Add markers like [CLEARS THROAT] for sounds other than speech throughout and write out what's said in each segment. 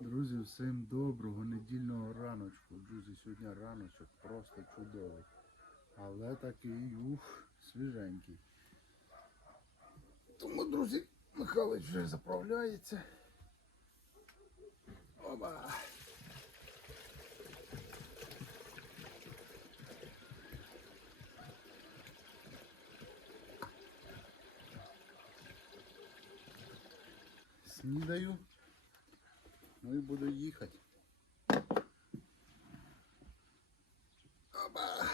Друзі, всім доброго недільного раночку. Друзі, сьогодні раночок просто чудовий. Але такий ух, свіженький. Тому, друзі, Михайлович вже заправляється. Оба! Снідаю. Ну і буду їхати. Опа.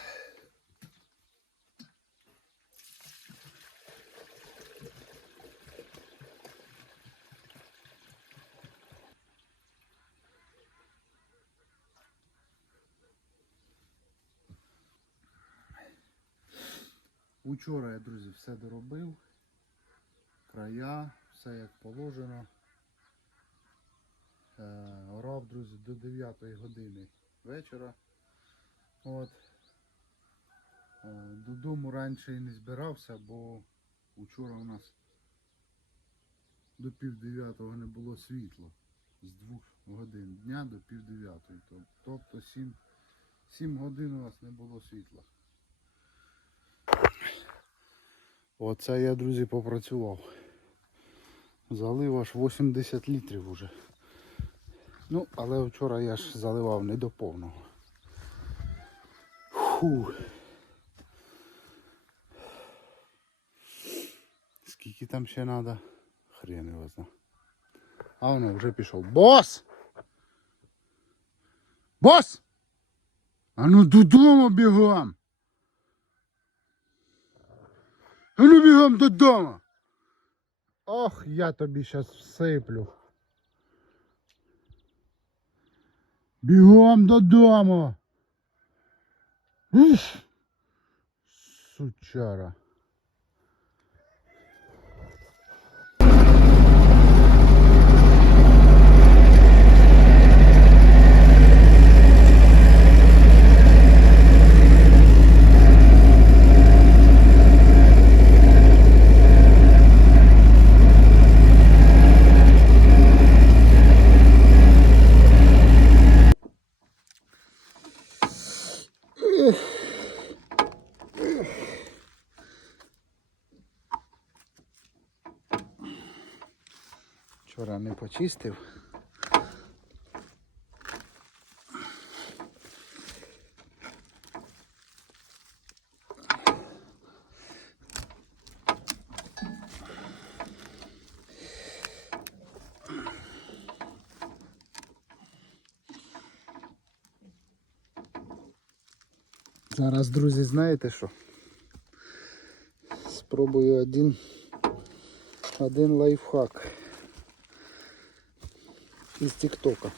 Учора я, друзі, все доробив. Края, все як положено. Е, орав, друзі, до 9 години вечора. От. Е, Додому раніше і не збирався, бо вчора у нас до пів дев'ятого не було світла. З двох годин дня до пів. Тобто 7, 7 годин у нас не було світла. Оце я, друзі, попрацював. Залив аж 80 літрів уже. Ну, але вчора я ж заливав не до повного. Фу. Скільки там ще треба? Хрен його зна. А воно вже пішов. Бос! Бос! А ну додому бігом! А ну бігом додому! Ох, я тобі щас всиплю. Бігом додому. Сучара. Почистив. Зараз, друзі, знаєте що? Спробую один, один лайфхак із Тіктока.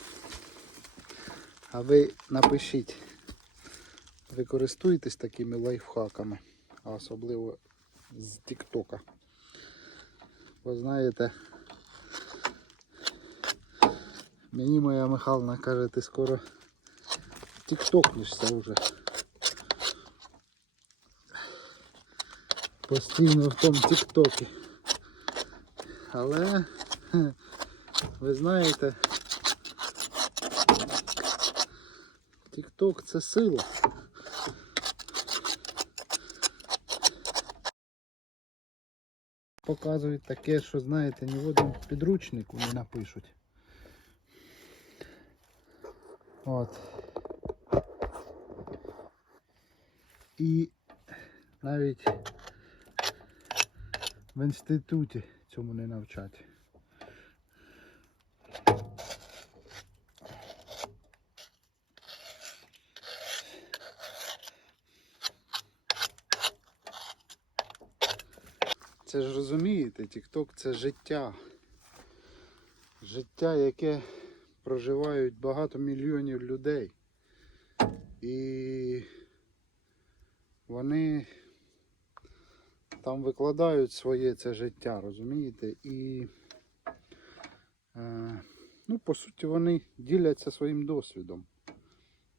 А ви напишіть, ви користуєтесь такими лайфхаками, а особливо з Тіктока. Ви знаєте, мені моя Михайловна каже, ти скоро тіктокнешся вже. Постійно в тому тіктокі. Але ви знаєте, Тікток це сила. Показують таке, що знаєте, ні в одному підручнику не напишуть. От. І навіть в інституті цьому не навчать. Це ж розумієте, TikTok це життя. Життя, яке проживають багато мільйонів людей. І вони там викладають своє це життя, розумієте? І е, ну, по суті вони діляться своїм досвідом.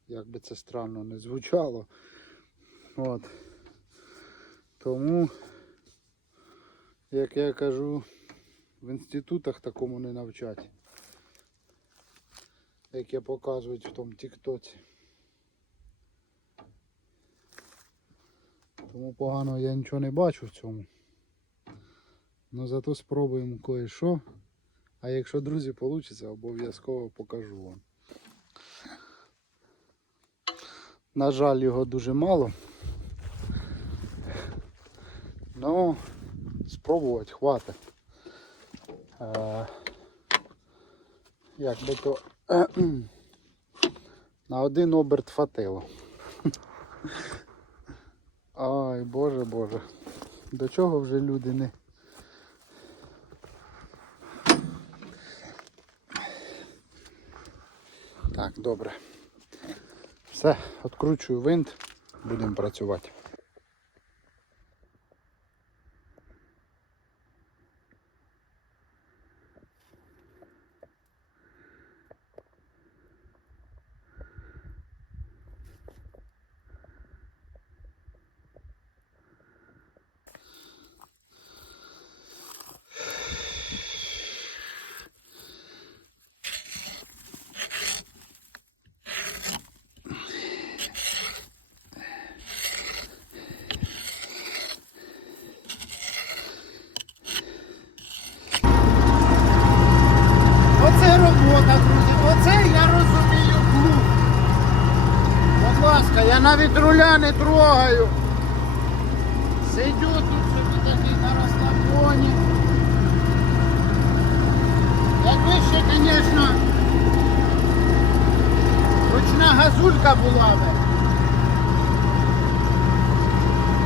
Як би це странно не звучало. От. Тому як я кажу, в інститутах такому не навчать. яке показують в тому тіктоці. Тому погано я нічого не бачу в цьому. Ну зато спробуємо кое-що. А якщо, друзі, вийде, обов'язково покажу вам. На жаль, його дуже мало. Ну, спробувати хватить. Е, як би то [CLEARS THROAT] на один оберт фатило. [LAUGHS] Ай, боже боже. До чого вже люди не. Так, добре. Все, відкручую винт, будемо працювати. Оце робота, друзі. Оце я розумію клуб. Будь ласка, я навіть руля не трогаю. Сидю тут собі такий на розслабоні. Якби ще, звісно, ручна газулька була би.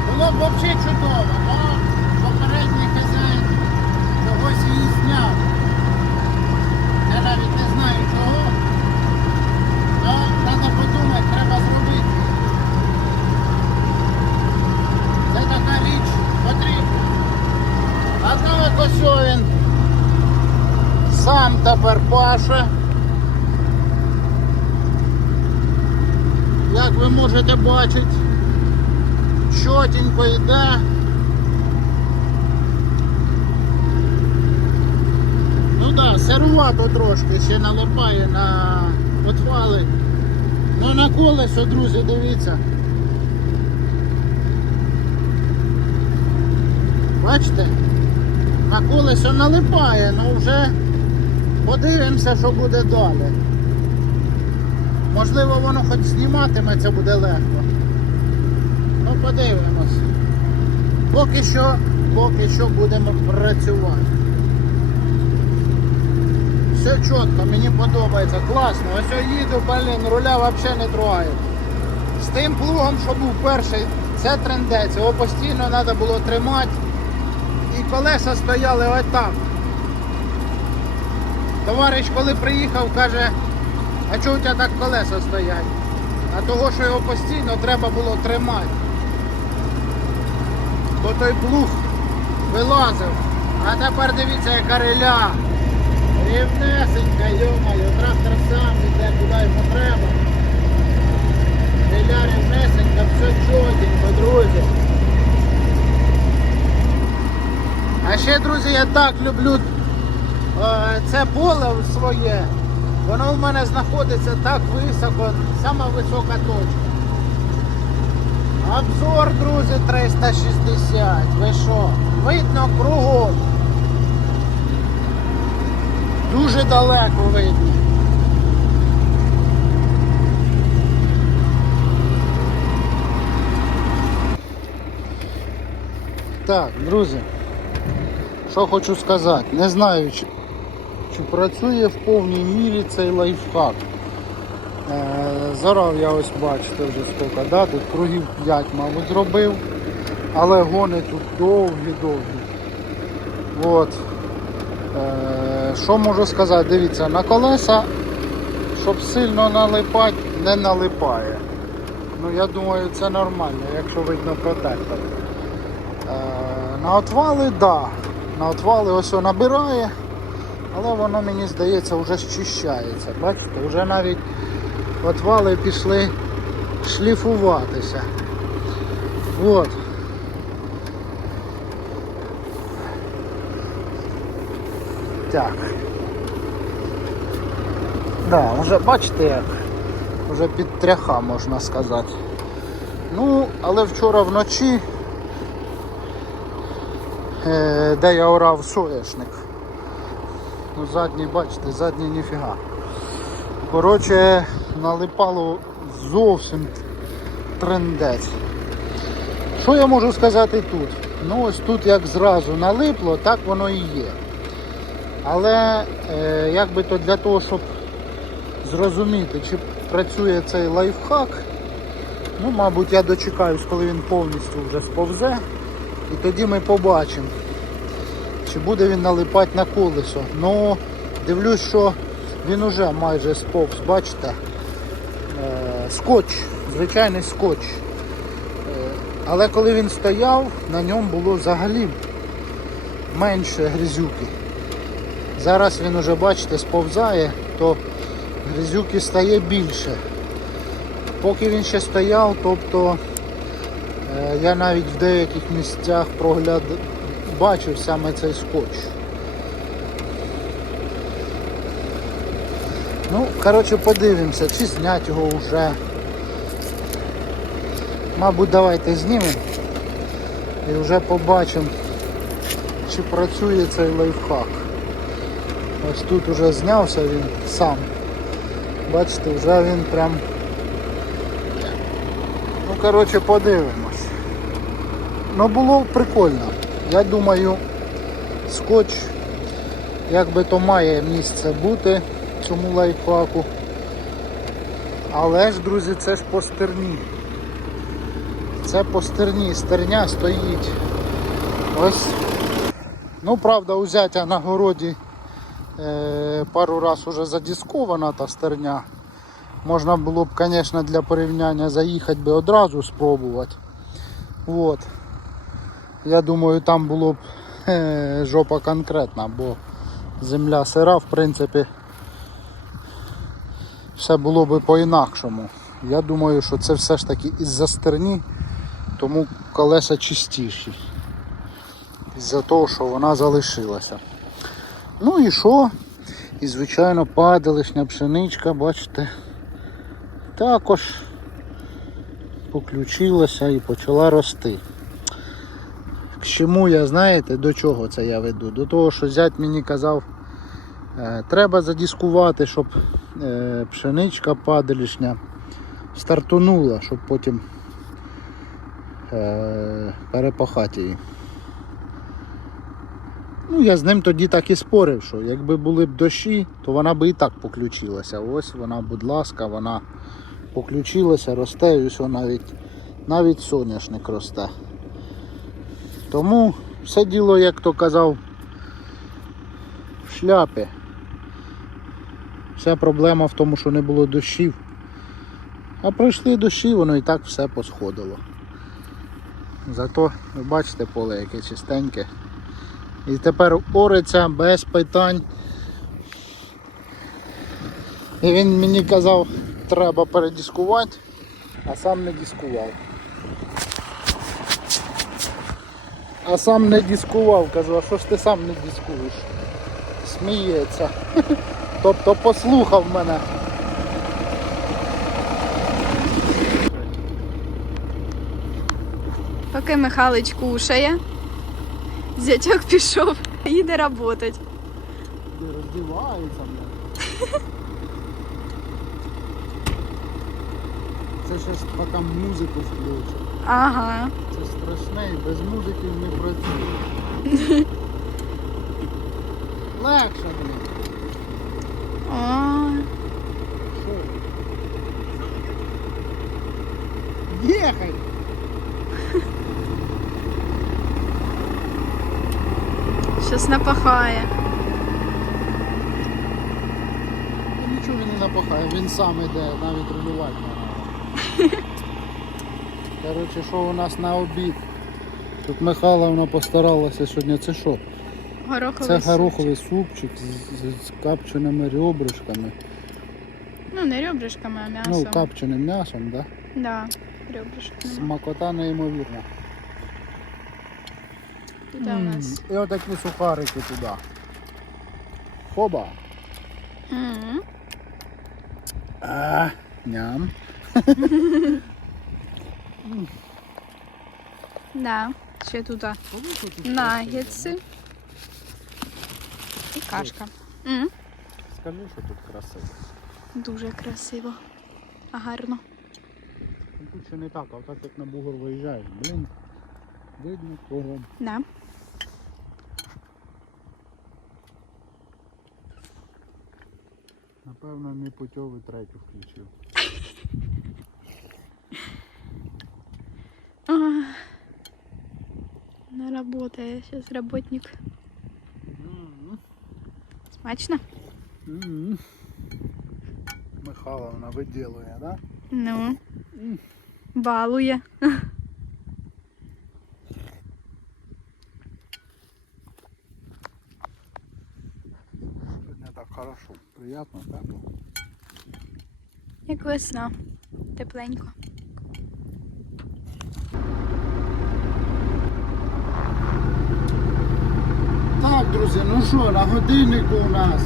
Було б взагалі чудово, але попередній хазяїн когось її зняв. Я навіть не знаю чого. Але треба подумати, треба зробити. Це така річ потрібна. Однак ось він сам тепер паше. Як ви можете бачити, чотенько йде. Ну так, да, сирувато трошки ще налипає на отвали. Ну на колесо, друзі, дивіться. Бачите? На колесо налипає, ну вже подивимося, що буде далі. Можливо, воно хоч зніматиметься, буде легко. Ну подивимось. Поки що, поки що будемо працювати. Все чітко, мені подобається, класно. Ось я їду, блін, руля взагалі не трогаю. З тим плугом, що був перший, це трендець. Його постійно треба було тримати. І колеса стояли ось так. Товариш, коли приїхав, каже, а чого у тебе так колеса стоять? А того, що його постійно треба було тримати. Бо той плуг вилазив. А тепер дивіться, яка риля. Рівнесенька, йомаю, трактор сам іде куди йому треба. Риля рівнесенька, все чотенько, друзі. А ще, друзі, я так люблю е, це поле своє. Воно в мене знаходиться так високо, сама висока точка. Обзор, друзі, 360. Ви що? Видно кругом. Дуже далеко видно. Так, друзі, що хочу сказати, не знаю, чи, працює в повній мірі цей лайфхак. Е, зарав я ось бачите вже скільки, да? тут кругів 5, мабуть, зробив, але гони тут довгі-довгі. От. Е, що можу сказати? Дивіться, на колеса, щоб сильно налипати, не налипає. Ну я думаю це нормально, якщо видно протектор. Е, на отвали, так. Да. На отвали ось набирає, але воно мені здається вже щищається. Бачите, вже навіть отвали пішли шліфуватися. От. Так. Да, вже бачите як. Вже підтряха, можна сказати. Ну, але вчора вночі, е, де я орав соняшник. Ну, задній, бачите, задній ніфіга. Коротше, налипало зовсім трендець. Що я можу сказати тут? Ну ось тут як зразу налипло, так воно і є. Але е, як би то для того, щоб зрозуміти, чи працює цей лайфхак, ну, мабуть, я дочекаюсь, коли він повністю вже сповзе. І тоді ми побачимо, чи буде він налипати на колесо. Ну, дивлюсь, що він уже майже сповз, бачите? Е, скотч, звичайний скотч. Е, але коли він стояв, на ньому було взагалі менше грязюки. Зараз він уже, бачите, сповзає, то грязюки стає більше. Поки він ще стояв, тобто е, я навіть в деяких місцях прогляд бачив саме цей скотч. Ну, коротше, подивимося, чи зняти його вже. Мабуть, давайте знімемо і вже побачимо, чи працює цей лайфхак. Ось тут уже знявся він сам. Бачите, вже він прям. Ну, коротше, подивимось. Ну було прикольно. Я думаю, скотч якби то має місце бути цьому лайфхаку. Але ж, друзі, це ж по стерні. Це по стерні, стерня стоїть. Ось. Ну, правда, у зятя на городі е, пару раз уже задіскована та стерня. Можна було б, звісно, для порівняння заїхати би одразу спробувати. От. Я думаю, там було б е, жопа конкретна, бо земля сира, в принципі, все було би по-інакшому. Я думаю, що це все ж таки із-за стерні, тому колеса чистіші. Із-за того, що вона залишилася. Ну і що? І звичайно падалишня пшеничка, бачите, також поключилася і почала рости. К чому я, знаєте, до чого це я веду? До того, що зять мені казав, е, треба задіскувати, щоб е, пшеничка падалішня стартонула, щоб потім е, перепахати її. Ну, я з ним тоді так і спорив, що якби були б дощі, то вона би і так поключилася. Ось вона, будь ласка, вона поключилася, росте, і ось навіть, навіть соняшник росте. Тому все діло, як то казав, в шляпі. Вся проблема в тому, що не було дощів. А пройшли дощі, воно і так все посходило. Зато ви бачите поле яке чистеньке. І тепер ориться без питань. І він мені казав, треба передіскувати, а сам не дискував. А сам не дискував, кажу, а що ж ти сам не дискуєш? Сміється. [LAUGHS] Тобто послухав мене. Поки Михалич кушає, зятьок пішов, їде працювати. Роздівається. [LAUGHS] Це ж поки музику включить. Ага. Це страшне і без музики не працює. [LAUGHS] Легше, блін. Їхай! щось напахає. Нічого він не напахає, він сам іде, навіть рулювати. [LAUGHS] Коротше, що у нас на обід? Тут Михайловна постаралася сьогодні. Це що? Гороховий Це гороховий супчик з, з, з капченими ребрышками. Ну, не ребрышками, а м'ясом. Ну, капченим м'ясом, да? Да, ребрышками. Смакота неймовірна. Тут у нас. І отакі сухарики туди. Хоба. М. А, ням. [LAUGHS] Да. Ще тут нагетси. І кашка. М, Скажи, що тут красиво. Дуже красиво. А гарно. Ну, Тут ще не так, а так як на бугор виїжджаєш, блін, видно кругом. Да. Напевно, не путьовий третю включив. А, Не работає зараз работник. М-м. Смачно? М-м. Михайловна виділує, да? Ну, М. балує. Сьогодні так хорошо, приємно, тепло. Як весна. Тепленько. Так, друзі, ну що, на годиннику у нас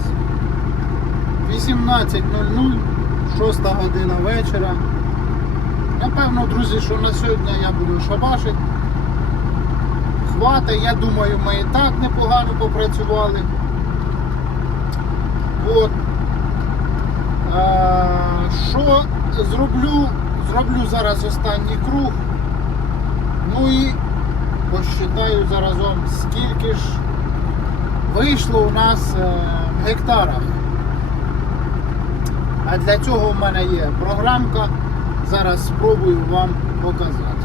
18.00, 6 година вечора. Напевно, друзі, що на сьогодні я буду шабашити. Хватить, я думаю, ми і так непогано попрацювали. От. Е, Що зроблю? Зроблю зараз останній круг. Ну і посчитаю заразом, скільки ж вийшло у нас е, в гектарах. А для цього в мене є програмка. Зараз спробую вам показати.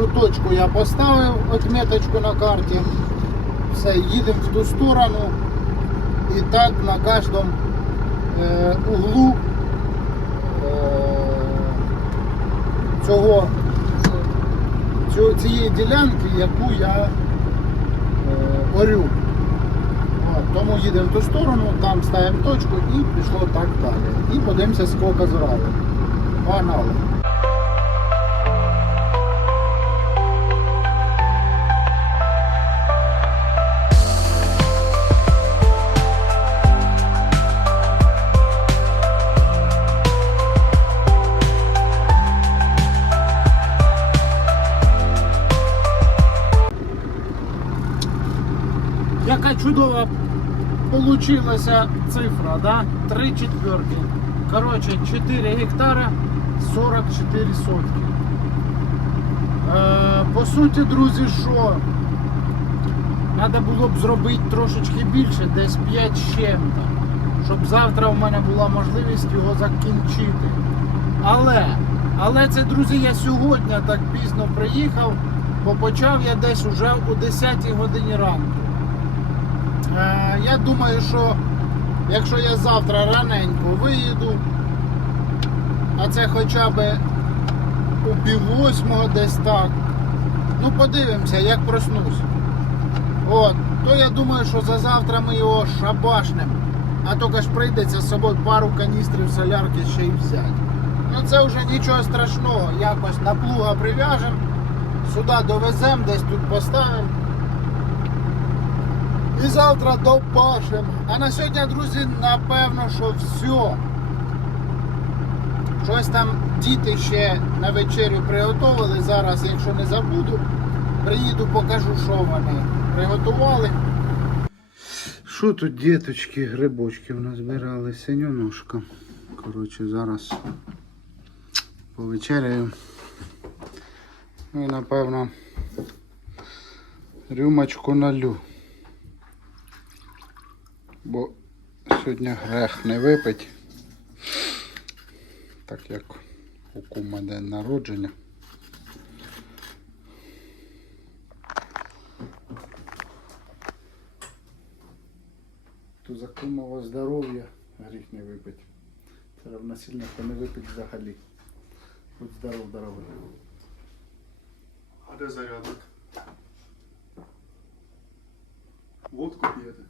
Першу точку я поставив, отметочку на карті. Все, їдемо в ту сторону. І так на кожному е, углу е, цього, цю- цієї ділянки, яку я е, орю. Тому їдемо в ту сторону, там ставимо точку і пішло так далі. І подивимося, скільки зрали. Погнали. Яка чудова получилася цифра, да? Три четверки. Коротше, 4 гектара 44 сотки. Е, по суті, друзі, що треба було б зробити трошечки більше, десь 5 з чим-то, щоб завтра в мене була можливість його закінчити. Але, але це, друзі, я сьогодні так пізно приїхав, бо почав я десь уже о 10 годині ранку. Е, я думаю, що якщо я завтра раненько виїду, а це хоча б у пів восьмого десь так, ну подивимося, як проснусь. От, то я думаю, що за завтра ми його шабашнемо. А тільки ж прийдеться з собою пару каністрів солярки ще й взяти. Ну це вже нічого страшного, якось на плуга прив'яжемо, сюди довеземо, десь тут поставимо. І завтра допашемо. А на сьогодні, друзі, напевно, що все. Щось там діти ще на вечерю приготували. Зараз, якщо не забуду, приїду, покажу, що вони приготували. Що тут діточки, грибочки в нас збирали, синьоножка. Коротше, зараз повечеряю. Ну і напевно рюмочку налю. Бо сьогодні грех не випить, так як у кума день народження. То за кумове здоров'я гріх не випить. Це равносильно, що не випить взагалі. Будь здоров, дорогой. А де зарядок? Водку п'єте?